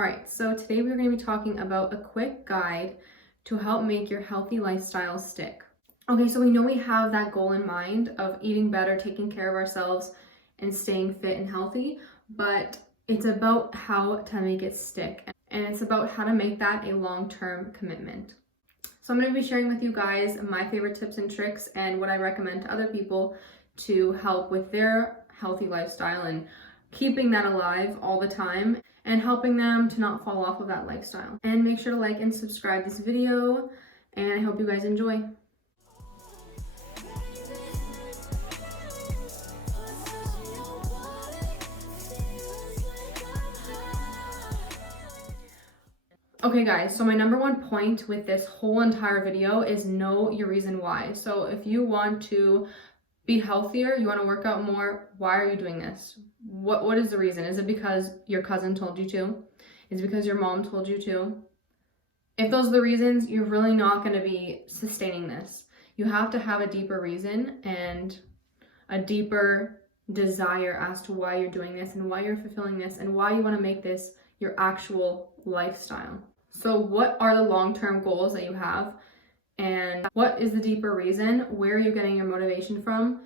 Alright, so today we're going to be talking about a quick guide to help make your healthy lifestyle stick. Okay, so we know we have that goal in mind of eating better, taking care of ourselves, and staying fit and healthy, but it's about how to make it stick, and it's about how to make that a long-term commitment. So I'm going to be sharing with you guys my favorite tips and tricks and what I recommend to other people to help with their healthy lifestyle and keeping that alive all the time and helping them to not fall off of that lifestyle. And make sure to like and subscribe this video, and I hope you guys enjoy. Okay guys, so my number one point with this whole entire video is know your reason why. So if you want to be healthier, you want to work out more, why are you doing this? What is the reason? Is it because your cousin told you to? Is it because your mom told you to? If those are the reasons, you're really not going to be sustaining this. You have to have a deeper reason and a deeper desire as to why you're doing this and why you're fulfilling this and why you want to make this your actual lifestyle. So what are the long-term goals that you have? And what is the deeper reason? Where are you getting your motivation from?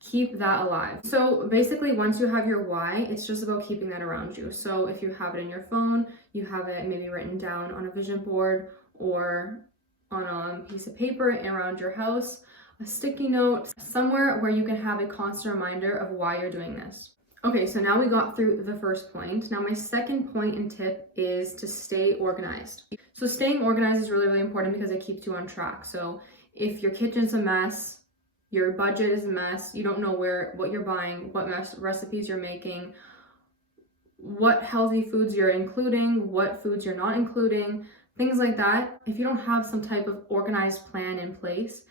Keep that alive. So basically, once you have your why, it's just about keeping that around you. So if you have it in your phone, you have it maybe written down on a vision board or on a piece of paper around your house, a sticky note, somewhere where you can have a constant reminder of why you're doing this. Okay, so now we got through the first point. Now my second point and tip is to stay organized. So staying organized is really, really important because it keeps you on track. So if your kitchen's a mess, your budget is a mess, you don't know what you're buying, what recipes you're making, what healthy foods you're including, what foods you're not including, things like that. If you don't have some type of organized plan in place,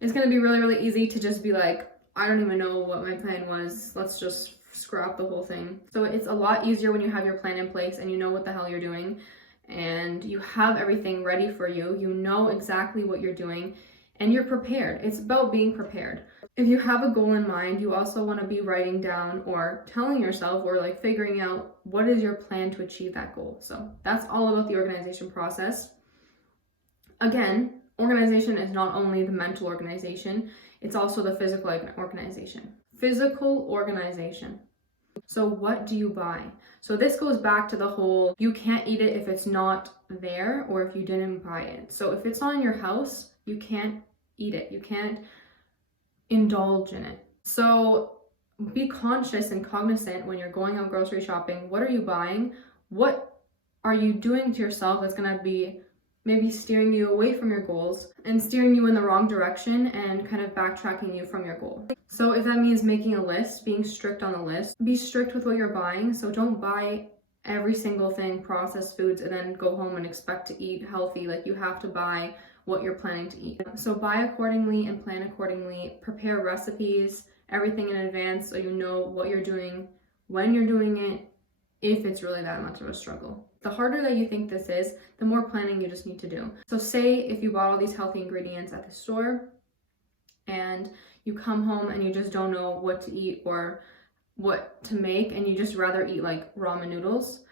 it's gonna be really, really easy to just be like, I don't even know what my plan was, let's just scrap the whole thing. So it's a lot easier when you have your plan in place and you know what the hell you're doing and you have everything ready for you. You know exactly what you're doing and you're prepared. It's about being prepared. If you have a goal in mind, you also want to be writing down or telling yourself or like figuring out what is your plan to achieve that goal. So that's all about the organization process. Again, organization is not only the mental organization, it's also the physical organization. Physical organization. So what do you buy? So this goes back to the whole, you can't eat it if it's not there or if you didn't buy it. So if it's not in your house, you can't eat it. You can't indulge in it. So be conscious and cognizant when you're going out grocery shopping. What are you buying? What are you doing to yourself that's going to be maybe steering you away from your goals and steering you in the wrong direction and kind of backtracking you from your goal? So if that means making a list, being strict on the list, be strict with what you're buying. So don't buy every single thing, processed foods, and then go home and expect to eat healthy. Like you have to buy what you're planning to eat. So buy accordingly and plan accordingly. Prepare recipes, everything in advance so you know what you're doing, when you're doing it, if it's really that much of a struggle. The harder that you think this is, the more planning you just need to do. So say if you bought all these healthy ingredients at the store and you come home and you just don't know what to eat or what to make and you just rather eat like ramen noodles,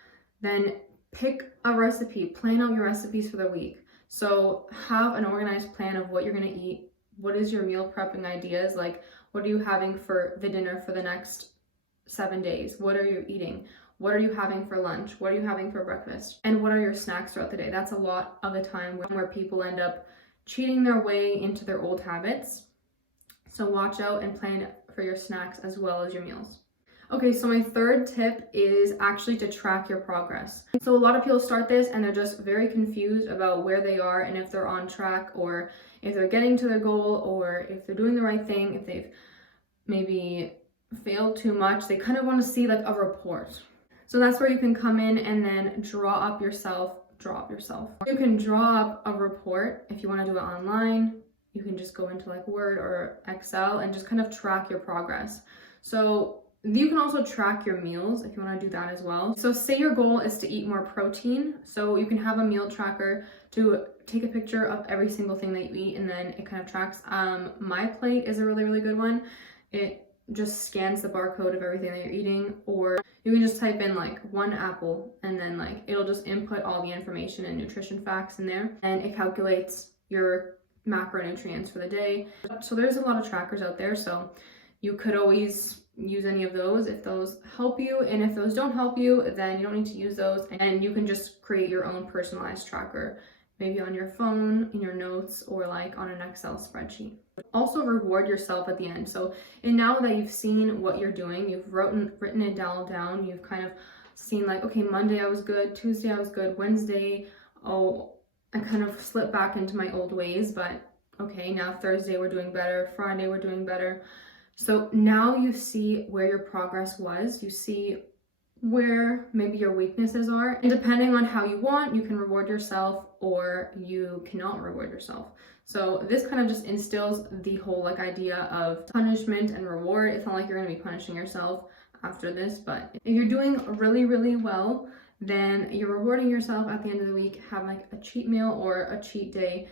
then pick a recipe, plan out your recipes for the week. So have an organized plan of what you're gonna eat. What is your meal prepping ideas? Like what are you having for the dinner for the next 7 days? What are you eating? What are you having for lunch? What are you having for breakfast? And what are your snacks throughout the day? That's a lot of the time where people end up cheating their way into their old habits. So watch out and plan for your snacks as well as your meals. Okay, so my third tip is actually to track your progress. So a lot of people start this and they're just very confused about where they are and if they're on track or if they're getting to their goal or if they're doing the right thing, if they've maybe failed too much. They kind of want to see like a report. So that's where you can come in and then draw up yourself. You can draw up a report if you want to do it online. You can just go into like Word or Excel and just kind of track your progress. So you can also track your meals if you want to do that as well. So say your goal is to eat more protein. So you can have a meal tracker to take a picture of every single thing that you eat and then it kind of tracks. My Plate is a really, really good one. It just scans the barcode of everything that you're eating, or you can just type in like 1 apple and then like it'll just input all the information and nutrition facts in there, and it calculates your macronutrients for the day. So there's a lot of trackers out there, so you could always use any of those if those help you, and if those don't help you, then you don't need to use those, and you can just create your own personalized tracker, maybe on your phone, in your notes, or like on an Excel spreadsheet. Also reward yourself at the end. So, and now that you've seen what you're doing, you've written it down, you've kind of seen like, okay, Monday I was good, Tuesday I was good, Wednesday, oh, I kind of slipped back into my old ways, but okay, now Thursday we're doing better, Friday we're doing better. So now you see where your progress was, you see where maybe your weaknesses are, and depending on how you want, you can reward yourself or you cannot reward yourself. So this kind of just instills the whole like idea of punishment and reward. It's not like you're going to be punishing yourself after this, but if you're doing really, really well, then you're rewarding yourself at the end of the week. Have like a cheat meal or a cheat day,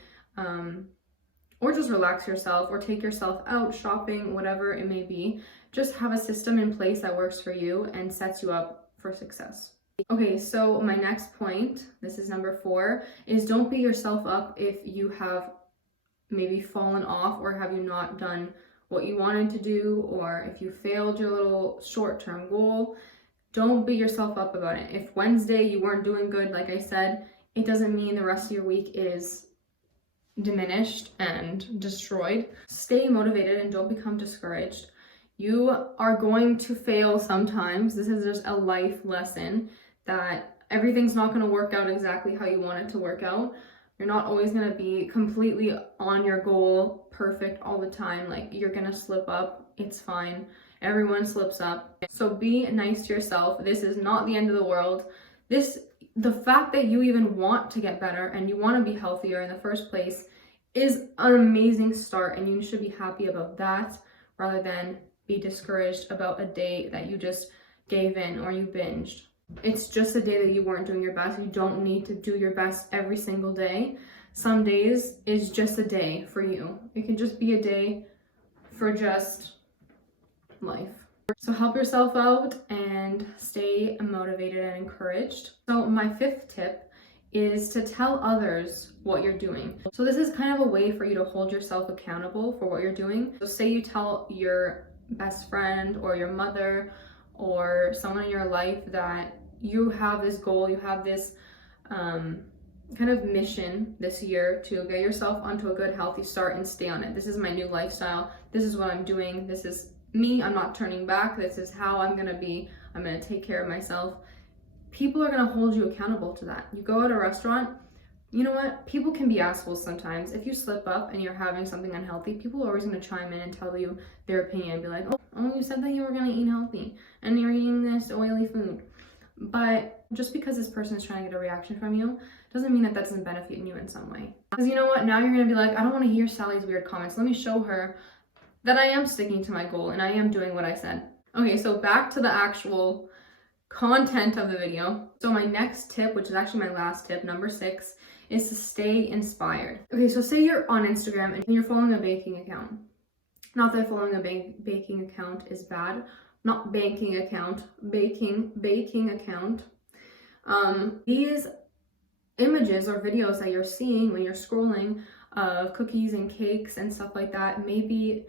or just relax yourself or take yourself out shopping, whatever it may be. Just have a system in place that works for you and sets you up for success. Okay, so my next point, this is number 4, is don't beat yourself up if you have maybe fallen off or have you not done what you wanted to do, or if you failed your little short-term goal. Don't beat yourself up about it. If Wednesday you weren't doing good, like I said, it doesn't mean the rest of your week is diminished and destroyed. Stay motivated and don't become discouraged. You are going to fail sometimes. This is just a life lesson that everything's not going to work out exactly how you want it to work out. You're not always going to be completely on your goal, perfect all the time. Like, you're going to slip up. It's fine. Everyone slips up. So be nice to yourself. This is not the end of the world. The fact that you even want to get better and you want to be healthier in the first place is an amazing start, and you should be happy about that rather than be discouraged about a day that you just gave in or you binged. It's just a day that you weren't doing your best. You don't need to do your best every single day. Some days is just a day for you. It can just be a day for just life. So help yourself out and stay motivated and encouraged. So my 5th tip is to tell others what you're doing. So this is kind of a way for you to hold yourself accountable for what you're doing. So say you tell your best friend or your mother or someone in your life that you have this goal, you have this kind of mission this year to get yourself onto a good, healthy start and stay on it. This is my new lifestyle. This is what I'm doing. This is me. I'm not turning back. This is how I'm going to be. I'm going to take care of myself. People are going to hold you accountable to that. You go at a restaurant, you know what? People can be assholes sometimes. If you slip up and you're having something unhealthy, people are always going to chime in and tell you their opinion and be like, oh, you said that you were going to eat healthy and you're eating this oily food. But just because this person is trying to get a reaction from you doesn't mean that that doesn't benefit you in some way. Because you know what? Now you're going to be like, I don't want to hear Sally's weird comments. Let me show her that I am sticking to my goal and I am doing what I said. Okay, so back to the actual content of the video. So my next tip, which is actually my last tip, number 6, is to stay inspired. Okay, so say you're on Instagram and you're following a baking account. Not that following a baking account is bad. Not banking account, baking account. These images or videos that you're seeing when you're scrolling of cookies and cakes and stuff like that may be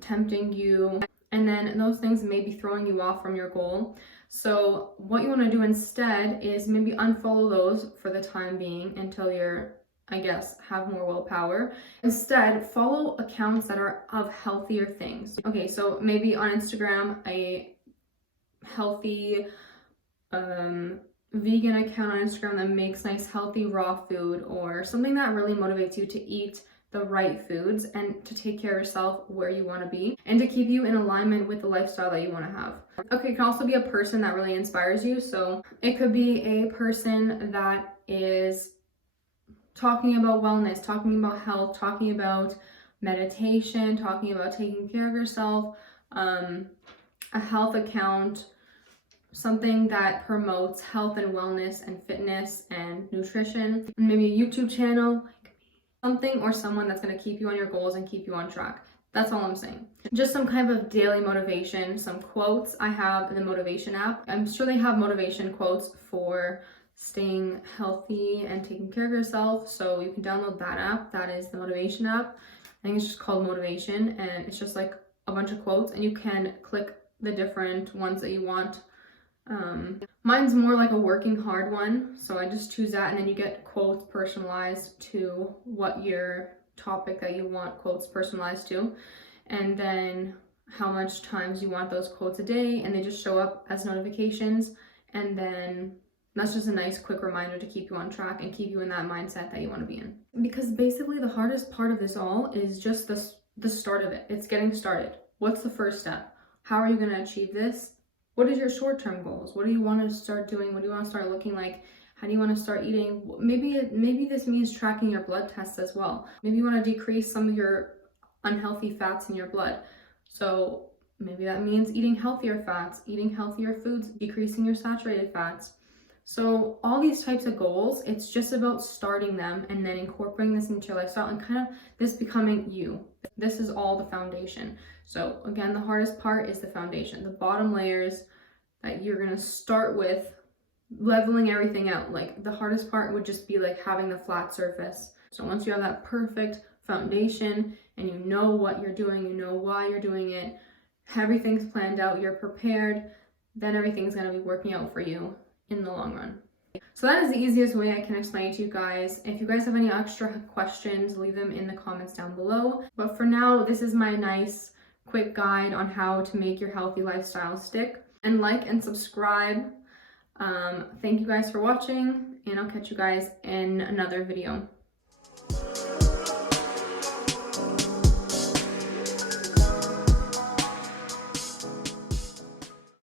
tempting you, and then those things may be throwing you off from your goal. So what you want to do instead is maybe unfollow those for the time being until you're, I guess, have more willpower. Instead, follow accounts that are of healthier things. Okay, so maybe on Instagram, a healthy vegan account on Instagram that makes nice healthy raw food, or something that really motivates you to eat the right foods and to take care of yourself where you want to be and to keep you in alignment with the lifestyle that you want to have. Okay, it can also be a person that really inspires you. So it could be a person that is talking about wellness, talking about health, talking about meditation, talking about taking care of yourself, a health account, something that promotes health and wellness and fitness and nutrition, maybe a YouTube channel, something or someone that's going to keep you on your goals and keep you on track. That's all I'm saying. Just some kind of daily motivation, some quotes. I have the motivation app. I'm sure they have motivation quotes for staying healthy and taking care of yourself. So you can download that app. That is the motivation app. I think it's just called Motivation, and it's just like a bunch of quotes, and you can click the different ones that you want. Mine's more like a working hard one, so I just choose that, and then you get quotes personalized to what your topic that you want quotes personalized to, and then how much times you want those quotes a day, and they just show up as notifications, and then that's just a nice quick reminder to keep you on track and keep you in that mindset that you want to be in. Because basically the hardest part of this all is just the start of it. It's getting started. What's the first step? How are you going to achieve this? What is your short-term goals? What do you want to start doing? What do you want to start looking like? How do you want to start eating? Maybe this means tracking your blood tests as well. Maybe you want to decrease some of your unhealthy fats in your blood. So maybe that means eating healthier fats, eating healthier foods, decreasing your saturated fats. So all these types of goals, it's just about starting them and then incorporating this into your lifestyle and kind of this becoming you. This is all the foundation. So again, the hardest part is the foundation, the bottom layers that you're going to start with, leveling everything out. Like the hardest part would just be like having the flat surface. So once you have that perfect foundation and you know what you're doing, you know why you're doing it, everything's planned out, you're prepared, then everything's going to be working out for you in the long run. So that is the easiest way I can explain it to you guys. If you guys have any extra questions, leave them in the comments down below. But for now, this is my nice quick guide on how to make your healthy lifestyle stick. And like and subscribe. Thank you guys for watching, and I'll catch you guys in another video.